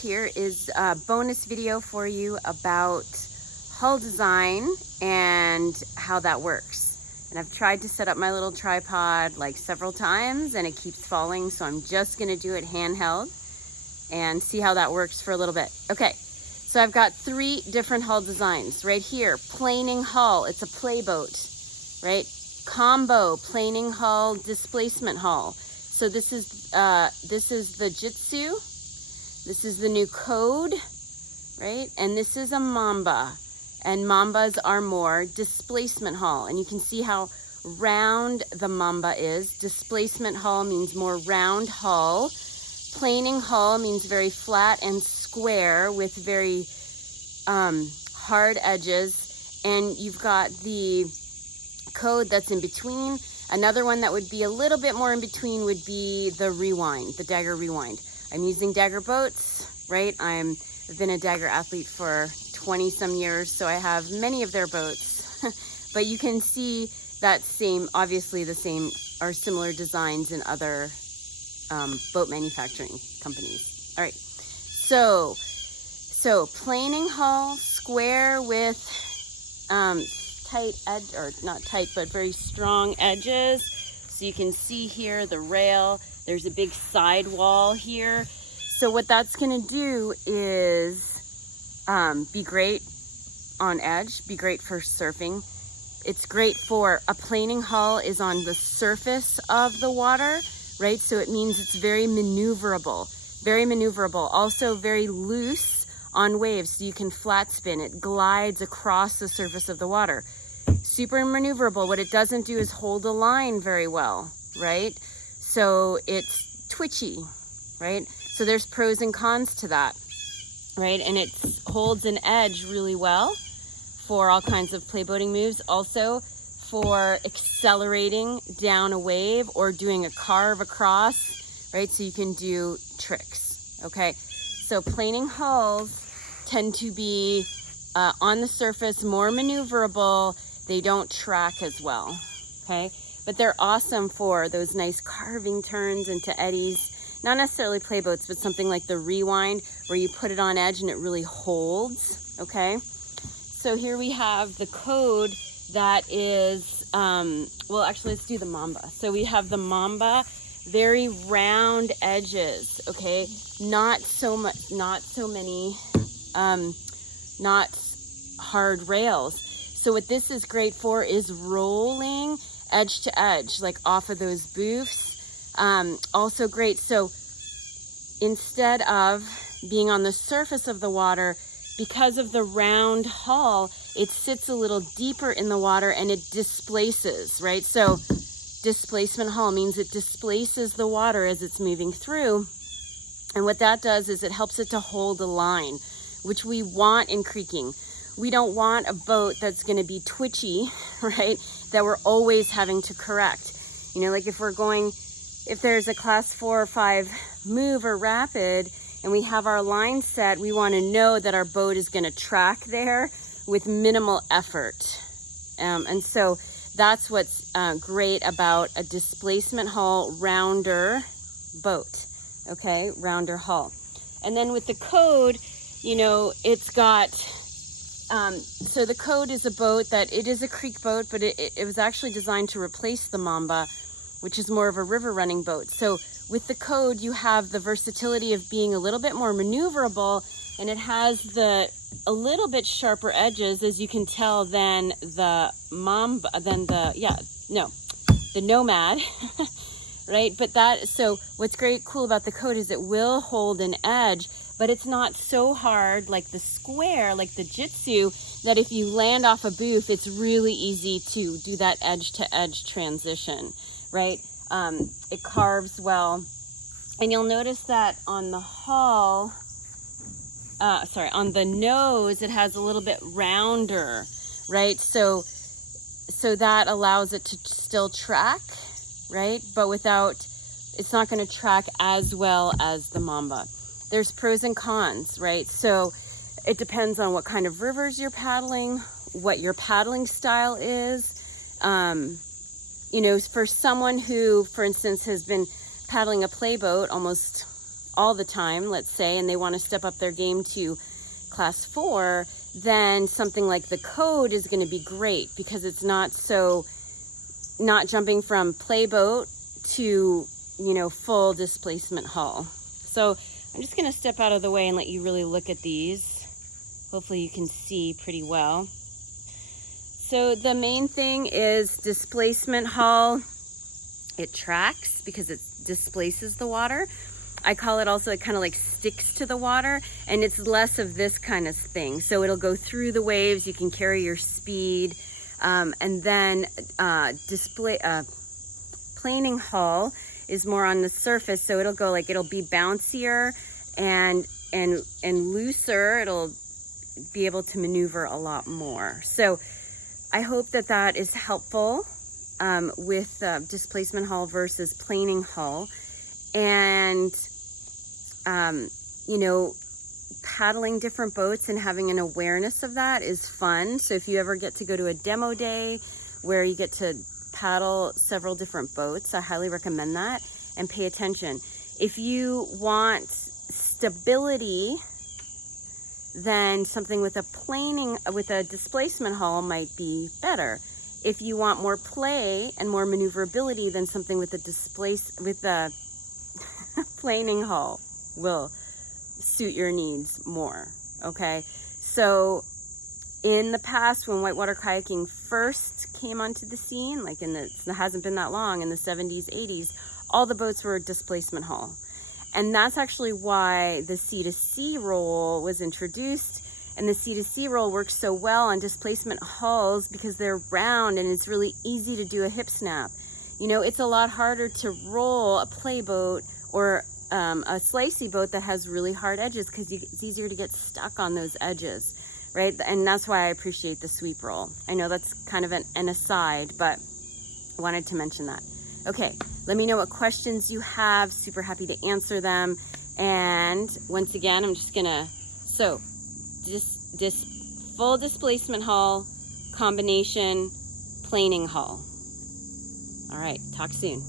here is a bonus video for you about hull design and how that works. And I've tried to set up my little tripod like several times and it keeps falling, so I'm just gonna do it handheld and see how that works for a little bit. Okay, so I've got 3 different hull designs right here. Planing hull, it's a playboat, right? Combo, planing hull, displacement hull. So this is the Jitsu, this is the new code, right? And this is a Mamba, and Mambas are more displacement hull. And you can see how round the Mamba is. Displacement hull means more round hull. Planing hull means very flat and square with very hard edges. And you've got the code that's in between. Another one that would be a little bit more in between would be the rewind, the Dagger rewind. I'm using Dagger boats, right? I've been a Dagger athlete for 20 some years, so I have many of their boats. But you can see that same, obviously the same or similar designs in other boat manufacturing companies. All right, so planing hull, square with tight edge, or not tight, but very strong edges. So you can see here the rail, there's a big sidewall here. So what that's gonna do is be great on edge, be great for surfing. It's great for, a planing hull is on the surface of the water, right? So it means it's very maneuverable, also very loose on waves, so you can flat spin. It glides across the surface of the water. Super maneuverable. What it doesn't do is hold a line very well, right? So it's twitchy, right? So there's pros and cons to that, right? And it holds an edge really well for all kinds of playboating moves. Also for accelerating down a wave or doing a carve across, right? So you can do tricks, okay? So planing hulls tend to be on the surface, more maneuverable. They don't track as well, okay? But they're awesome for those nice carving turns into eddies. Not necessarily playboats, but something like the rewind where you put it on edge and it really holds, okay? So here we have the code that is, well, actually, let's do the Mamba. So we have the Mamba, very round edges, okay? Not so many, not hard rails. So what this is great for is rolling edge to edge, like off of those boofs. Also great, so instead of being on the surface of the water, because of the round hull, it sits a little deeper in the water and it displaces, right? So displacement hull means it displaces the water as it's moving through. And what that does is it helps it to hold a line, which we want in creeking. We don't want a boat that's gonna be twitchy, right? That we're always having to correct. You know, like if there's a class 4 or 5 move or rapid and we have our line set, we wanna know that our boat is gonna track there with minimal effort. And so that's what's great about a displacement hull rounder boat, okay? Rounder hull. And then with the code, you know, it's got, so the code is a boat that, it is a creek boat, but it was actually designed to replace the Mamba, which is more of a river running boat. So with the code, you have the versatility of being a little bit more maneuverable, and it has a little bit sharper edges, as you can tell, than the Mamba, the Nomad, right? But so what's cool about the code is it will hold an edge, but it's not so hard like the square, like the Jitsu, that if you land off a boof, it's really easy to do that edge to edge transition, right? It carves well. And you'll notice that on the hull, on the nose, it has a little bit rounder, right? So that allows it to still track, right? But it's not gonna track as well as the Mamba. There's pros and cons, right? So it depends on what kind of rivers you're paddling, what your paddling style is. You know, for someone who, for instance, has been paddling a playboat almost all the time, let's say, and they want to step up their game to class 4, then something like the Code is going to be great because it's not jumping from playboat to, you know, full displacement hull. So I'm just going to step out of the way and let you really look at these. Hopefully you can see pretty well. So the main thing is displacement hull. It tracks because it displaces the water. I call it also, it kind of like sticks to the water, and it's less of this kind of thing. So it'll go through the waves, you can carry your speed, and then planing hull is more on the surface, so it'll go like, it'll be bouncier and looser. It'll be able to maneuver a lot more. So I hope that that is helpful with displacement hull versus planing hull. And you know, paddling different boats and having an awareness of that is fun. So if you ever get to go to a demo day where you get to paddle several different boats, I highly recommend that, and pay attention. If you want stability, then something with a displacement hull might be better. If you want more play and more maneuverability, then something with a planing hull will suit your needs more. Okay, so in the past, when whitewater kayaking first came onto the scene, like it hasn't been that long, in the 70s, 80s, all the boats were displacement hull. And that's actually why the C2C roll was introduced. And the C2C roll works so well on displacement hulls because they're round and it's really easy to do a hip snap. You know, it's a lot harder to roll a playboat or a slicey boat that has really hard edges because it's easier to get stuck on those edges, right? And that's why I appreciate the sweep roll. I know that's kind of an aside, but I wanted to mention that. Okay, let me know what questions you have. Super happy to answer them. And once again, I'm just gonna, so full displacement hull, combination planing hull. All right, talk soon.